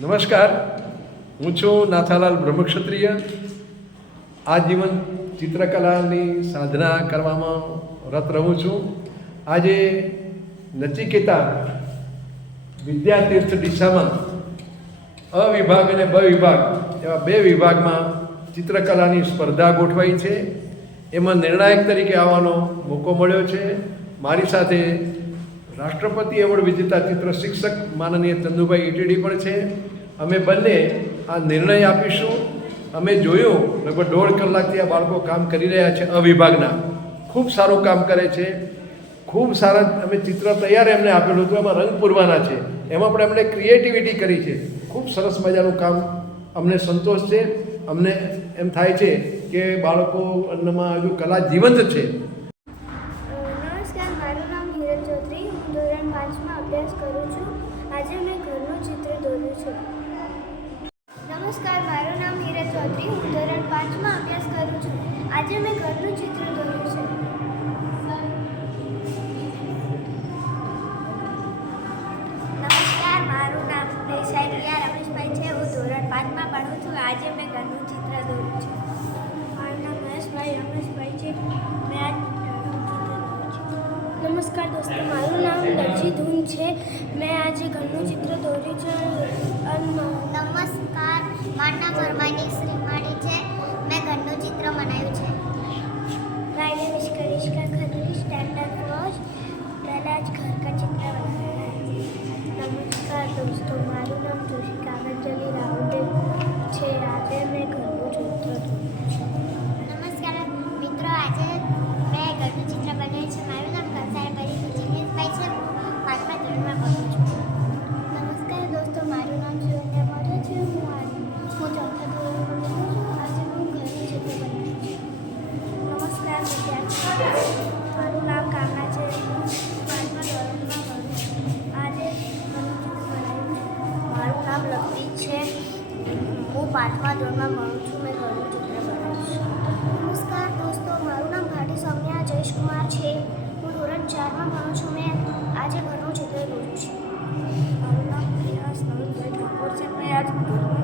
નમસ્કાર, હું છું નાથાલાલ બ્રહ્મક્ષત્રિય. આજીવન ચિત્રકલાની સાધના કરવામાં રત રહું છું. આજે નચિકેતા વિદ્યાતીર્થ દિશામાં અ વિભાગ અને બ વિભાગ એવા બે વિભાગમાં ચિત્રકલાની સ્પર્ધા ગોઠવાઈ છે. એમાં નિર્ણાયક તરીકે આવવાનો મોકો મળ્યો છે. મારી સાથે રાષ્ટ્રપતિ એવોર્ડ વિજેતા ચિત્ર શિક્ષક માનનીય ચંદુભાઈ ઈટીડી પણ છે. અમે બંને આ નિર્ણય આપીશું. અમે જોયું લગભગ 1.5 કલાકથી આ બાળકો કામ કરી રહ્યા છે. અવિભાગના ખૂબ સારું કામ કરે છે. ખૂબ સારા અમે ચિત્ર તૈયાર એમને આપેલું હતું, એમાં રંગ પૂરવાના છે. એમાં પણ એમણે ક્રિએટિવિટી કરી છે. ખૂબ સરસ મજાનું કામ. અમને સંતોષ છે. અમને એમ થાય છે કે બાળકો અન્નમાં હજુ કલા જીવંત છે. નમસ્કાર, મારું નામ હિરલ ચૌધરી. હું ધોરણ 5માં અભ્યાસ કરું છું. આજે મેં ઘરનું ચિત્ર દોર્યું છે. નમસ્કાર, મારું નામ હિરલ ચૌધરી. હું ધોરણ 5માં અભ્યાસ કરું છું. આજે મેં ઘરનું ચિત્ર દોર્યું છે. નમસ્કાર, મારું નામ દેસાઈ રિયા રમેશભાઈ છે. હું ધોરણ 5માં ભણું છું. આજે મેં ઘરનું ચિત્ર દોર્યું છે. મારું નામ મહેશભાઈ રમેશભાઈ છે. મેં આજ નમસ્કાર દોસ્તો, મારું નામ દરજી ધૂન છે. મેં આજે ઘરનું ચિત્ર દોર્યું છે. નમસ્કાર, મારું નામ હરમાની શ્રીમાળી છે. મેં ઘરનું ચિત્ર બનાવ્યું છે. My name is Karishka Khatri, standard first. मैंने आज घर का चित्र बनाया है. नमस्कार दोस्तों, મારું નામ જોશી કાગંજલી રાહુલ છે. આજે મેં ઘરનું ચિત્ર દોર્યું છે. નમસ્કાર મિત્રો, આજે મેં ઘરનું ચિત્ર બનાવ્યું છે. મારું નામ કંસાર પરી જીનેશભાઈ છે. હું 5મા ધોરણમાં ભણું છું. નમસ્કાર દોસ્તો, મારું નામ સુરન્યા મોઢા છે. હું 4થા ધોરણમાં ભણું છું. આજે હું ઘરનું ચિત્ર બનાવ્યું છે. નમસ્કાર વિદ્યાર્થીઓ, મારું નામ કામના છે. હું 5મા ધોરણમાં ભણું છું. આજે ઘરનું ચિત્ર બનાવ્યું છે. મારું નામ લવલી છે. હું 5મા ધોરણમાં ભણું છું. મેં ઘરનું ચિત્ર બનાવ્યું છે. નમસ્કાર દોસ્તો, મારું નામ ભાટી સૌમ્યા જયેશકુમાર છે. હું ધોરણ 4માં ભણું છું. મેં આજે ઘરનું ચિત્ર દોર્યું છે. મારું નામ પ્રિયાસ નવીનભાઈ ઠાકોર છે. મેં આજ ઘરનું